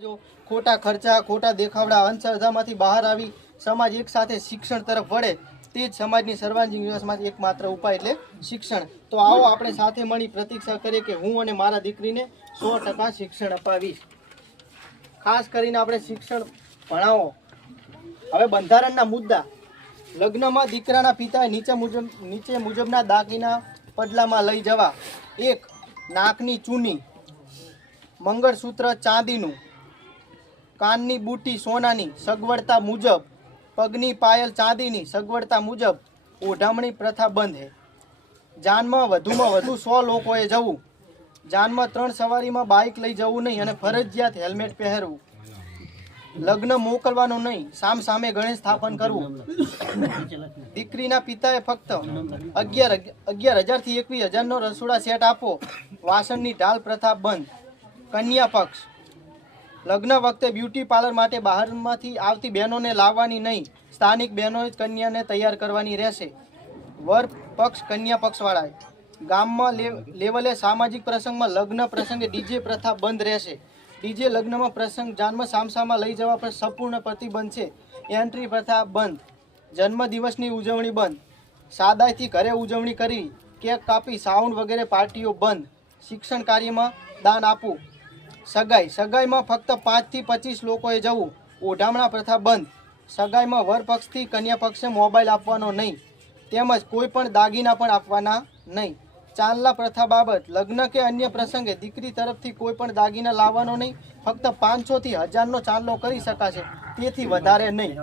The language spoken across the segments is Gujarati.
जो खोटा खर्चा खोटा देखावड़ा अंधश्रद्धामांथी बहार आवी समाज एक साथे शिक्षण तरफ वळे ते ज समाजनी सर्वांगीण विकासमांथी एकमात्र उपाय એટલે શિક્ષણ। તો આવો આપણે સાથે મળી પ્રતીક્ષા કરીએ કે હું અને મારા દીકરીને 100% શિક્ષણ અપાવીશ। ખાસ કરીને આપણે શિક્ષણ ભણાવો। હવે બંધારણના મુદ્દા લગ્નમાં દીકરાના પિતાએ નીચે મુજબના દાગીના પડલામાં લઈ જવા। 1 નાકની ચૂની, મંગળસૂત્ર ચાંદીનું, કાનની બુટી સોનાની સગવડતા મુજબ, પગની પાયલ ચાંદીની સગવડતા મુજબ ઓઢામણી પ્રથા બંધ है। જાનમાં વધુમાં વધુ 100 લોકોએ જવું। જાનમાં 3 સવારીમાં બાઇક લઈ જવું નહીં અને ફરજિયાત હેલ્મેટ પહેરવું। લગ્ન મોકલવાનો નહીં, સામ સામે ગણેશ સ્થાપન કરવું। દીકરીના પિતાએ ફક્ત 11,000 થી 21,000 નો રસોડા સેટ આપો। વાસણની ઢાલ પ્રથા બંધ। કન્યા પક્ષ લગ્ન વખતે બ્યુટી પાર્લર માટે બહારમાંથી આવતી બહેનોને લાવવાની નહીં, સ્થાનિક બહેનોએ કન્યાને તૈયાર કરવાની રહેશે। વર પક્ષ કન્યા પક્ષવાળાએ ગામમાં લેવલે સામાજિક પ્રસંગમાં લગ્ન પ્રસંગે ડીજે પ્રથા બંધ રહેશે। ડીજે લગ્નમાં પ્રસંગ જાનમાં સામસામાં લઈ જવા પર સંપૂર્ણ પ્રતિબંધ છે। એન્ટ્રી પ્રથા બંધ। જન્મદિવસની ઉજવણી બંધ। સાદાઈથી ઘરે ઉજવણી કરવી, કેક કાપી સાઉન્ડ વગેરે પાર્ટીઓ બંધ। શિક્ષણ કાર્યમાં દાન આપવું। સગાઈમાં ફક્ત 5 થી 25 લોકોએ જવું। ઓઢામણા પ્રથા બંધ। સગાઈમાં વર પક્ષથી કન્યા પક્ષે મોબાઈલ આપવાનો નહીં, તેમજ કોઈ પણ દાગીના પણ આપવાના નહીં। ચાંદલા પ્રથા બાબત લગ્ન કે અન્ય પ્રસંગે દીકરી તરફથી કોઈ પણ દાગીના લાવવાનો નહીં, ફક્ત 500 થી 1000 નો ચાંદલો કરી શકાશે, તેથી વધારે નહીં।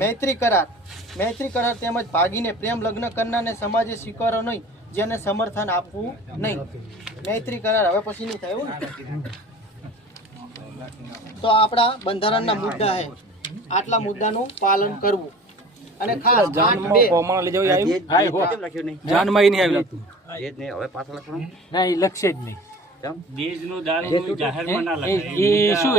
મૈત્રી કરાર તેમજ ભાગીને પ્રેમ લગ્ન કરનારને સમાજે સ્વીકારો નહીં, જેને સમર્થન આપવું નહીં। મૈત્રી કરાર હવે પછી નહીં થયું ને। તો આપણા બંધારણના મુદ્દા છે, આટલા મુદ્દાનું પાલન કરવું। અને ખાસ જાનમાં કોમણ લઈ જવું જાનમાં ઈ નહીં આવી લાગતું એ જ નહીં, હવે પાછળ લખવાનું ના, એ લખશે જ નહીં। દેશનું દારૂ જાહેરમાં ના લખાય, એ શું